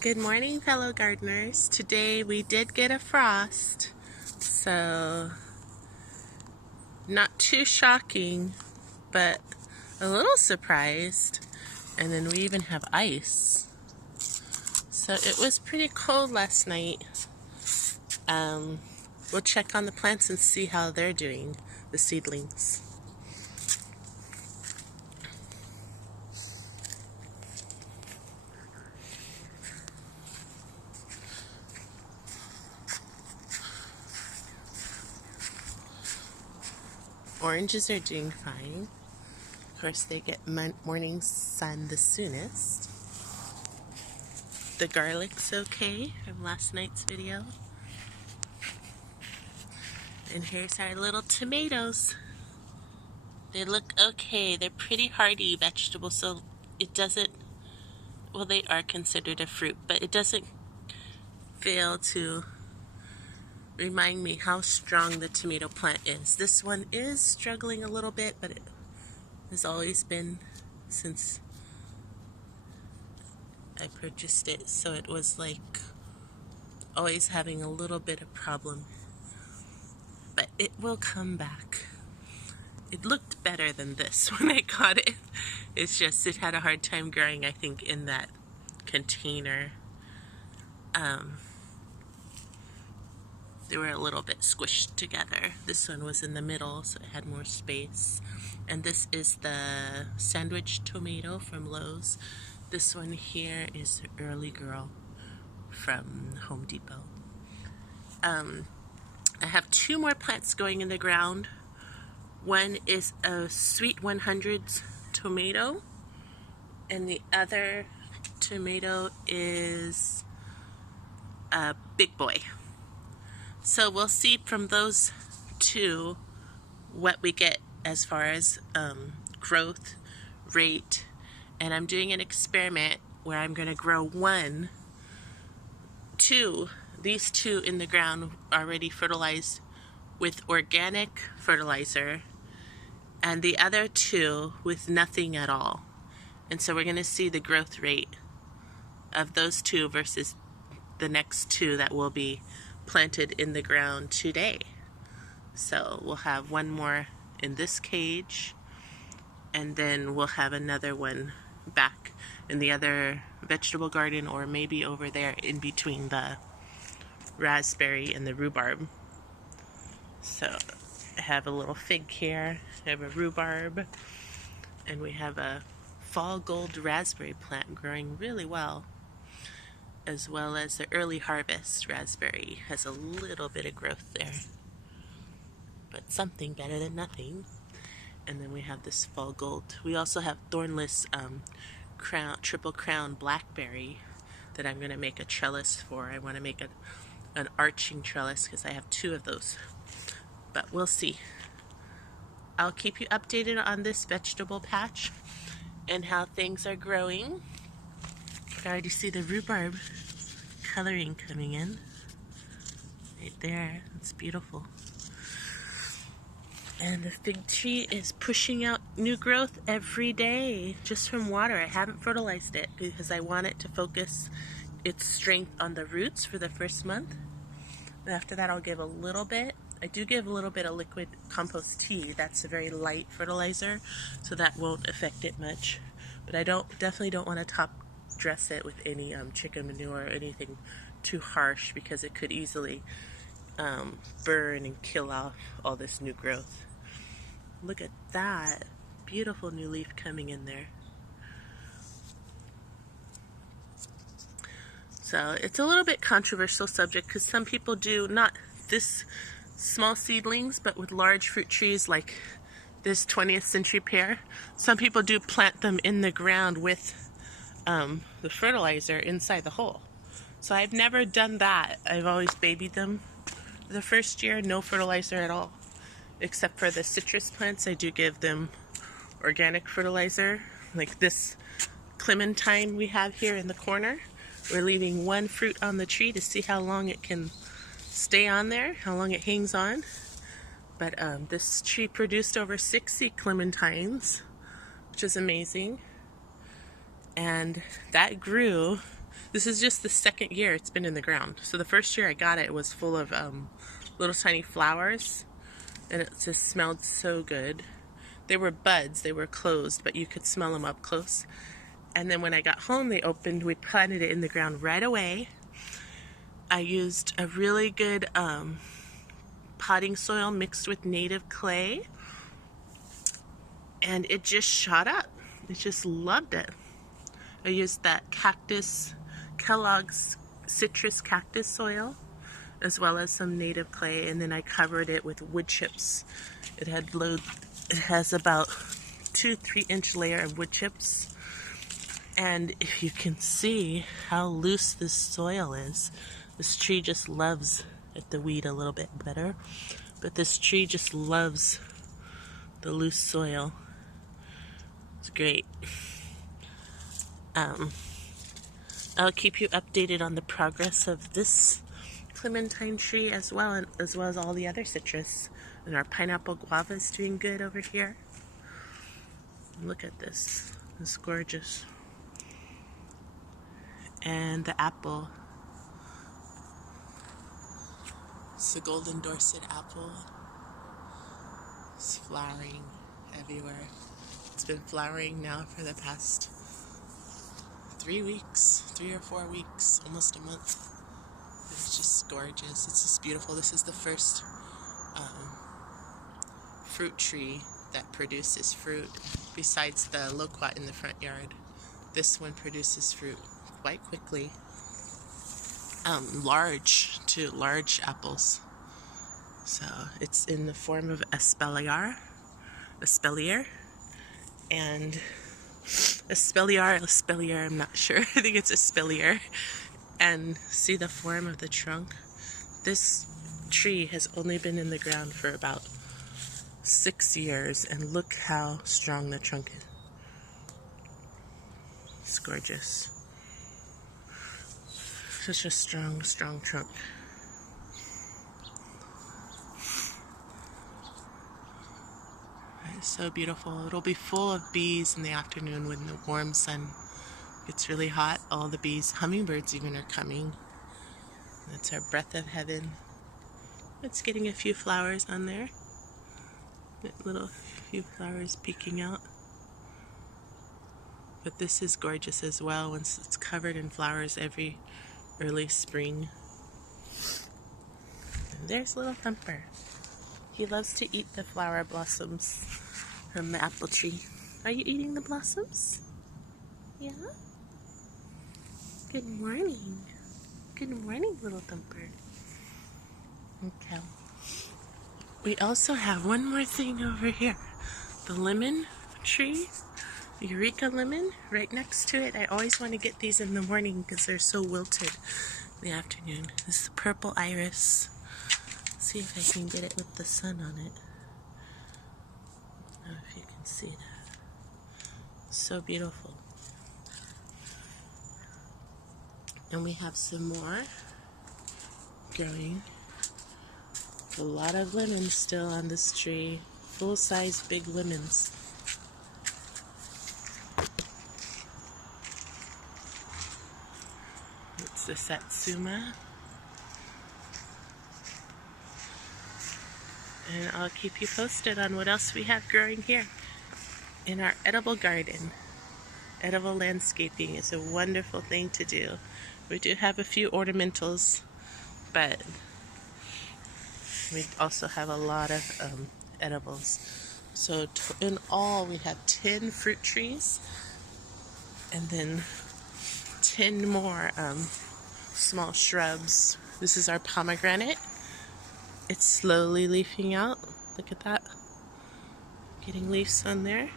Good morning, fellow gardeners. Today we did get a frost, so not too shocking, but a little surprised. And then we even have ice. So it was pretty cold last night. We'll check on the plants and see how they're doing, the seedlings. Oranges are doing fine. Of course, they get morning sun the soonest. The garlic's okay from last night's video. And here's our little tomatoes. They look okay. They're pretty hardy vegetables, so it doesn't, well, they are considered a fruit, but it doesn't fail to remind me how strong the tomato plant is. This one is struggling a little bit, but it has always been since I purchased it, so it was like always having a little bit of problem, but it will come back. It looked better than this when I got it. It's just it had a hard time growing, I think, in that container. They were a little bit squished together. This one was in the middle, so it had more space. And this is the sandwich tomato from Lowe's. This one here is the Early Girl from Home Depot. I have two more plants going in the ground. One is a Sweet 100s tomato, and the other tomato is a Big Boy. So we'll see from those two what we get as far as growth rate. And I'm doing an experiment where I'm going to grow these two in the ground already fertilized with organic fertilizer, and the other two with nothing at all. And so we're going to see the growth rate of those two versus the next two that will be planted in the ground today. So we'll have one more in this cage, and then we'll have another one back in the other vegetable garden, or maybe over there in between the raspberry and the rhubarb. So I have a little fig here, I have a rhubarb, and we have a fall gold raspberry plant growing really well, as well as the early harvest raspberry has a little bit of growth there, but something better than nothing. And then we have this fall gold. We also have thornless triple crown blackberry that I'm going to make a trellis for. I want to make an arching trellis because I have two of those, but we'll see. I'll keep you updated on this vegetable patch and how things are growing. I already see the rhubarb coloring coming in right there. It's beautiful. And the fig tree is pushing out new growth every day just from water. I haven't fertilized it because I want it to focus its strength on the roots for the first month. And after that I'll give a little bit. I do give a little bit of liquid compost tea. That's a very light fertilizer, so that won't affect it much. But I definitely don't want to top dress it with any chicken manure or anything too harsh, because it could easily burn and kill off all this new growth. Look at that beautiful new leaf coming in there. So it's a little bit controversial subject because some people do not this small seedlings, but with large fruit trees like this 20th century pear. Some people do plant them in the ground with the fertilizer inside the hole. So I've never done that. I've always babied them the first year, no fertilizer at all. Except for the citrus plants, I do give them organic fertilizer. Like this clementine we have here in the corner. We're leaving one fruit on the tree to see how long it can stay on there, how long it hangs on. But this tree produced over 60 clementines, which is amazing. And that grew This is just the second year it's been in the ground. So the first year I got it, it was full of little tiny flowers, and it just smelled so good. They were buds, they were closed, but you could smell them up close. And then when I got home, we planted it in the ground right away. I used a really good potting soil mixed with native clay, and it just shot up. It just loved it. I used that Kellogg's citrus cactus soil, as well as some native clay, and then I covered it with wood chips. It has about 2-3 inch layer of wood chips, and if you can see how loose this soil is, this tree just loves the weed a little bit better, but this tree just loves the loose soil. It's great. I'll keep you updated on the progress of this clementine tree as well as all the other citrus. And our pineapple guava is doing good over here. Look at this. It's gorgeous. And the apple. It's the golden Dorset apple. It's flowering everywhere. It's been flowering now for the past 3 weeks, 3 or 4 weeks, almost a month. It's just gorgeous. It's just beautiful. This is the first fruit tree that produces fruit besides the loquat in the front yard. This one produces fruit quite quickly. Large apples. So it's in the form of espalier, and espalier, I'm not sure. I think it's espalier. And see the form of the trunk? This tree has only been in the ground for about 6 years, and look how strong the trunk is. It's gorgeous. Such a strong trunk. It's so beautiful. It'll be full of bees in the afternoon when the warm sun gets really hot. All the bees, hummingbirds even, are coming. That's our breath of heaven. It's getting a few flowers on there. Little few flowers peeking out. But this is gorgeous as well once it's covered in flowers every early spring. And there's little Thumper. He loves to eat the flower blossoms from the apple tree. Are you eating the blossoms? Yeah? Good morning. Good morning, little Thumper. Okay. We also have one more thing over here. The lemon tree, the Eureka lemon, right next to it. I always want to get these in the morning because they're so wilted in the afternoon. This is the purple iris. See if I can get it with the sun on it. I don't know if you can see that. So beautiful. And we have some more growing. A lot of lemons still on this tree. Full-size big lemons. It's the Satsuma. And I'll keep you posted on what else we have growing here in our edible garden. Edible landscaping is a wonderful thing to do. We do have a few ornamentals, but we also have a lot of edibles. So in all, we have 10 fruit trees, and then 10 more small shrubs. This is our pomegranate. It's slowly leafing out. Look at that. Getting leaves on there.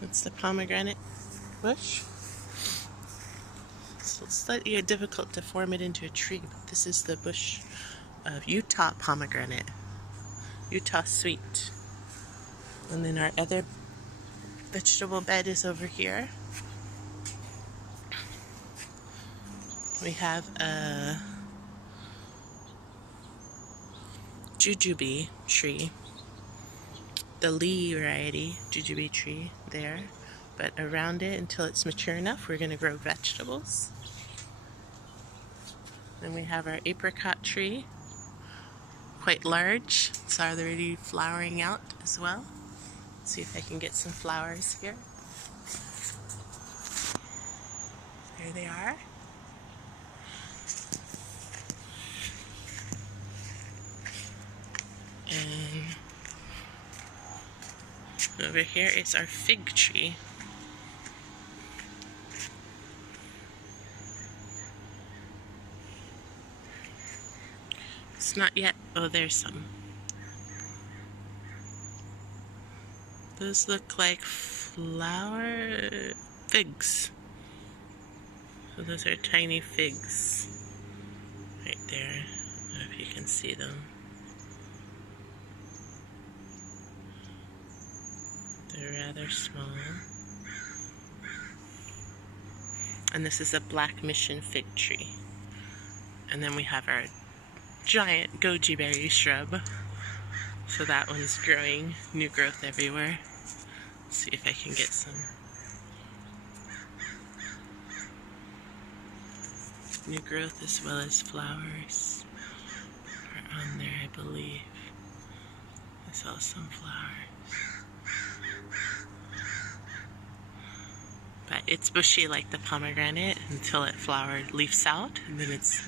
That's the pomegranate bush. So it's slightly difficult to form it into a tree, but this is the bush of Utah pomegranate. Utah sweet. And then our other vegetable bed is over here. We have a jujube tree. the Lee variety jujube tree there, but around it until it's mature enough we're going to grow vegetables. Then we have our apricot tree, quite large. It's already flowering out as well. Let's see if I can get some flowers here. There they are. And over here is our fig tree. It's not yet. Oh, there's some. Those look like flower figs. So those are tiny figs right there. I don't know if you can see them. They're rather small. And this is a black mission fig tree. And then we have our giant goji berry shrub. So that one's growing, new growth everywhere. Let's see if I can get some new growth as well as flowers are on there, I believe. I saw some flowers. But it's bushy like the pomegranate until it flowered, leaves out, and then it's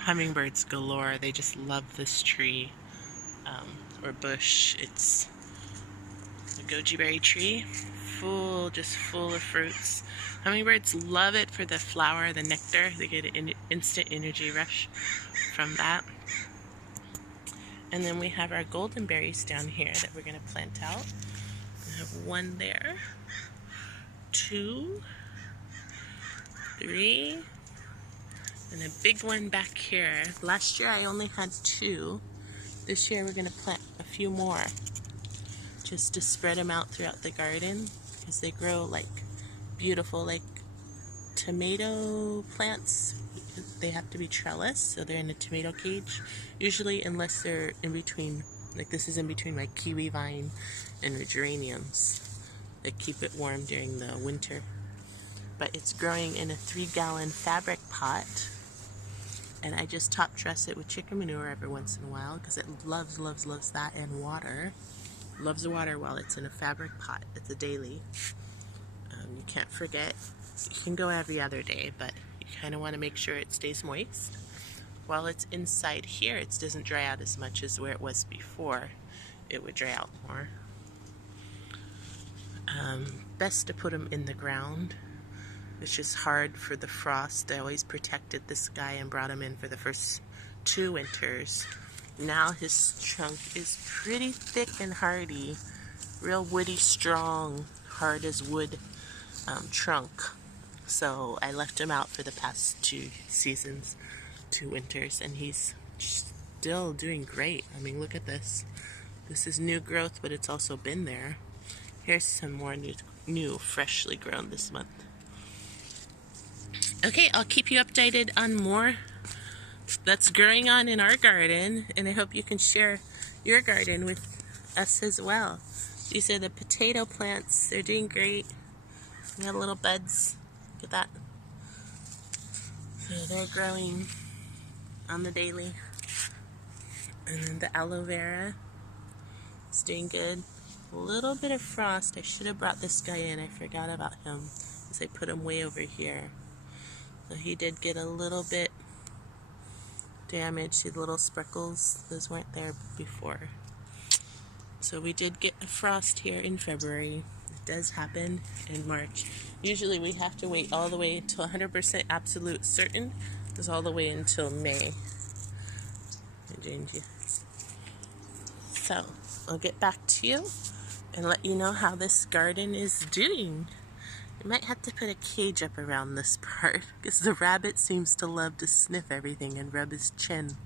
hummingbirds galore. They just love this tree. Or bush. It's a goji berry tree, just full of fruits. Hummingbirds love it for the flower, the nectar. They get an instant energy rush from that. And then we have our golden berries down here that we're going to plant out. We have one there, 2, 3, and a big one back here. Last year I only had 2. This year we're going to plant a few more just to spread them out throughout the garden because they grow like beautiful, like tomato plants. They have to be trellis, so they're in a tomato cage usually, unless they're in between, like this is in between my kiwi vine and the geraniums that keep it warm during the winter. But it's growing in a 3-gallon fabric pot. And I just top dress it with chicken manure every once in a while because it loves that, and water. Loves the water while it's in a fabric pot. It's a daily. You can't forget. You can go every other day, but you kind of want to make sure it stays moist. While it's inside here, it doesn't dry out as much as where it was before. It would dry out more. Best to put them in the ground. It's just hard for the frost. I always protected this guy and brought him in for the first 2 winters. Now his trunk is pretty thick and hardy. Real woody, strong, hard as wood trunk. So I left him out for the past 2 seasons, 2 winters, and he's still doing great. I mean, look at this. This is new growth, but it's also been there. Here's some more new freshly grown this month. Okay, I'll keep you updated on more that's growing on in our garden, and I hope you can share your garden with us as well. These are the potato plants. They're doing great. We have little buds. Look at that. So they're growing on the daily. And then the aloe vera is doing good. A little bit of frost. I should have brought this guy in. I forgot about him because I put him way over here. So he did get a little bit damaged. See the little sprinkles? Those weren't there before. So we did get a frost here in February. It does happen in March. Usually we have to wait all the way until 100% absolute certain. It's all the way until May. So I'll get back to you and let you know how this garden is doing. You might have to put a cage up around this part because the rabbit seems to love to sniff everything and rub his chin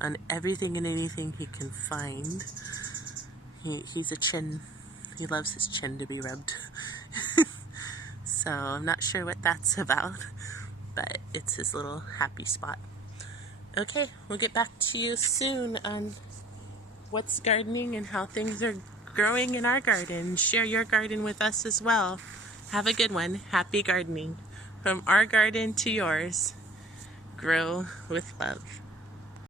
on everything and anything he can find. He's a chin. He loves his chin to be rubbed. So I'm not sure what that's about, but it's his little happy spot. Okay, we'll get back to you soon on what's gardening and how things are growing in our garden. Share your garden with us as well. Have a good one. Happy gardening. From our garden to yours. Grow with love.